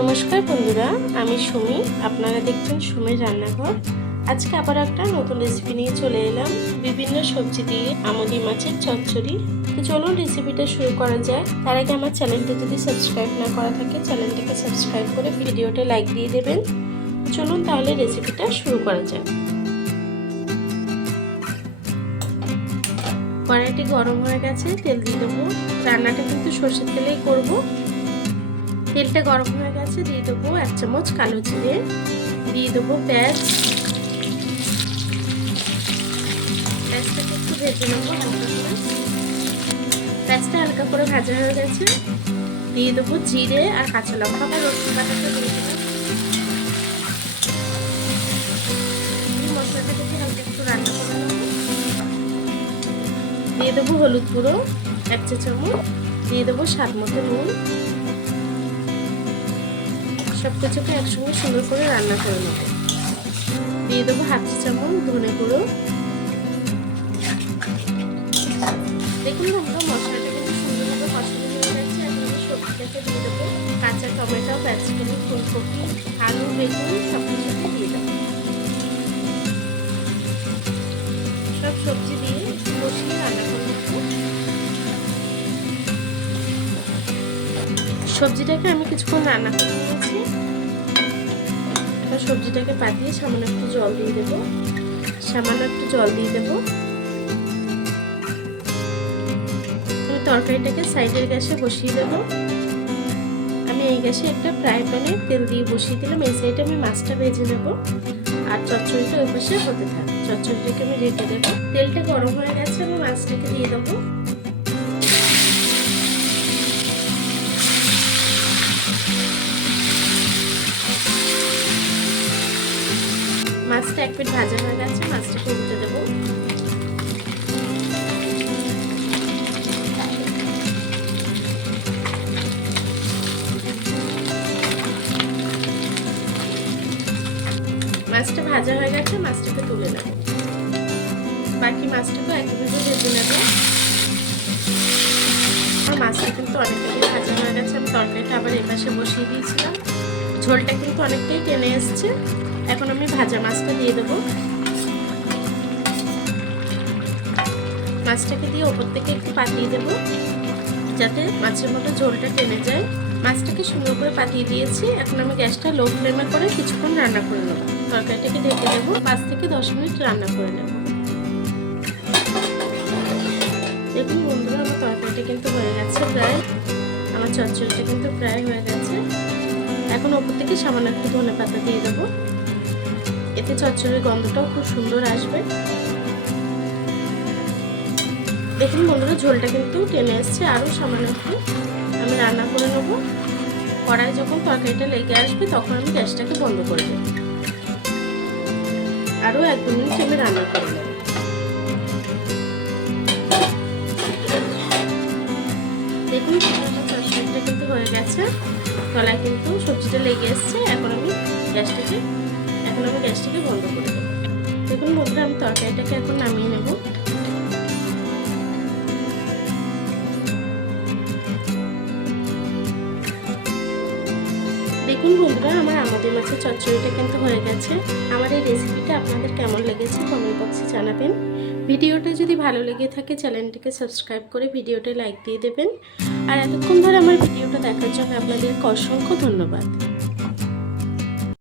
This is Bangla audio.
নমস্কার বন্ধুরা, আমি সুমি। আপনারা দেখছেন সুমির রান্নাঘর। আজকে আবার একটা নতুন রেসিপি নিয়ে চলে এলাম, বিভিন্ন সবজি দিয়ে আমুদি মাছের চচ্চড়ি। তো চলুন রেসিপিটা শুরু করা যায়। তার আগে আমার চ্যানেলটা যদি সাবস্ক্রাইব না করা থাকে, চ্যানেলটাকে সাবস্ক্রাইব করে ভিডিওটা লাইক দিয়ে দেবেন। চলুন তাহলে রেসিপিটা শুরু করা যায়। কড়াইটি গরম হয়ে গেছে, তেল দিয়ে দেবো। রান্নাটা কিন্তু সরষের তেলেই করব। তেলটা গরম হয়ে গেছে, দিয়ে দেবো 1 চামচ কালো জিরে, দিয়ে দেবো পেঁয়াজ। পেঁয়াজটাকে একটু ভেজে নেবো হালকা করে। পেঁয়াজটা হালকা করে ভাজা হয়ে গেছে, দিয়ে দেবো জিরে আর কাঁচা লঙ্কা বা রসুন বাটাটা দিয়ে দেবো। মশলাটাকে হালকা একটু রান্না করে নেবো। দিয়ে দেবো হলুদ গুঁড়ো 1 চা চামচ, দিয়ে দেবো স্বাদ মতো নুন। সব কিছুকে একসঙ্গে সুন্দর করে রান্না করে নেব। দিয়ে দেবো 1/2 চা চামচ ধনে গুঁড়ো। দেখুন আমরা মশলাটা কিন্তু সুন্দরভাবে কষানো হয়ে গেছে। এখন আমি সবজিটাকে দিয়ে দেবো। কাঁচা টমেটো, ক্যাপসিকাম, ফুলকপি, আলু, বেগুন সব কিছুকে দিয়ে দেবো। সব সবজি দিয়ে কষিয়ে রান্না করে নেব। সবজিটাকে আমি কিছুক্ষণ রান্না করে নিয়েছি। সবজিটাকে পাতিয়ে সামান্য একটু জল দিয়ে দেবো। আমি তরকারিটাকে সাইডের গ্যাসে বসিয়ে দেবো। আমি এই গ্যাসে একটা ফ্রাই প্যানে তেল দিয়ে বসিয়ে দিলাম। এই সাইডে আমি মাছটা ভেজে নেব, আর চচ্চড়িটা ওই পাশে হতে থাকে। চচ্চড়িটাকে আমি রেখে দেবো। তেলটা গরম হয়ে গেছে, আমি মাছটাকে দিয়ে দেবো। মাছটা এক পিঠ ভাজা হয়ে গেছে, মাছটাকে উল্টে দেবো। মাছটা ভাজা হয়ে গেছে, মাছটাকে তুলে নেব। বাকি মাছটাকে একইভাবে ভেজে নেব। আর মাছটা কিন্তু অনেকটাই ভাজা হয়ে গেছে। আমি তরকারিটা আবার এই পাশে বসিয়ে দিয়েছিলাম। ঝোলটা কিন্তু অনেকটাই টেনে এসছে। এখন আমি ভাজা মাছটা দিয়ে দেবো। মাছটাকে দিয়ে ওপর থেকে একটু পাতিয়ে দেবো, যাতে মাছের মতো ঝোলটা টেনে যায়। মাছটাকে সুন্দর করে পাতিয়ে দিয়েছি। এখন আমি গ্যাসটা লো ফ্লেমে করে কিছুক্ষণ রান্না করে নেব। তরকারিটাকে ঢেকে দেবো। 5 থেকে 10 মিনিট রান্না করে নেব। দেখুন বন্ধুরা, আমার তরকারিটা কিন্তু হয়ে গেছে প্রায়। আমার চচ্চড়িটা কিন্তু প্রায় হয়ে গেছে। এখন ওপর থেকে সামান্য একটু ধনে পাতা দিয়ে দেবো। এতে চচ্চড়ির গন্ধটাও খুব সুন্দর আসবে। দেখুন বন্ধুরা, ঝোলটা কিন্তু টেনে এসছে। আরও সামান্য একটু আমি রান্না করে নেব। কড়াই যখন তরকারিটা লেগে আসবে তখন আমি গ্যাসটাকে বন্ধ করে দেব। আরও 1-2 মিনিট আমি রান্না করে নেব। দেখুন আমার চচ্চড়িটা কিন্তু হয়ে গেছে। তলায় কিন্তু সবজিটা লেগে এসছে। এখন আমি গ্যাসটাকে বন্ধ করে দেব। দেখুন বন্ধুরা, আমি তরকারিটাকে এখন নামিয়ে নেব। দেখুন বন্ধুরা, আমার আমুদি মাছের চচ্চড়িটা কিন্তু হয়ে গেছে। আমার এই রেসিপিটা আপনাদের কেমন লেগেছে কমেন্ট বক্সে জানাবেন। ভিডিওটা যদি ভালো লেগে থাকে চ্যানেলটিকে সাবস্ক্রাইব করে ভিডিওটা লাইক দিয়ে দেবেন। আর এতক্ষণ ধরে আমার ভিডিওটা দেখার জন্য আপনাদেরকে অসংখ্য ধন্যবাদ।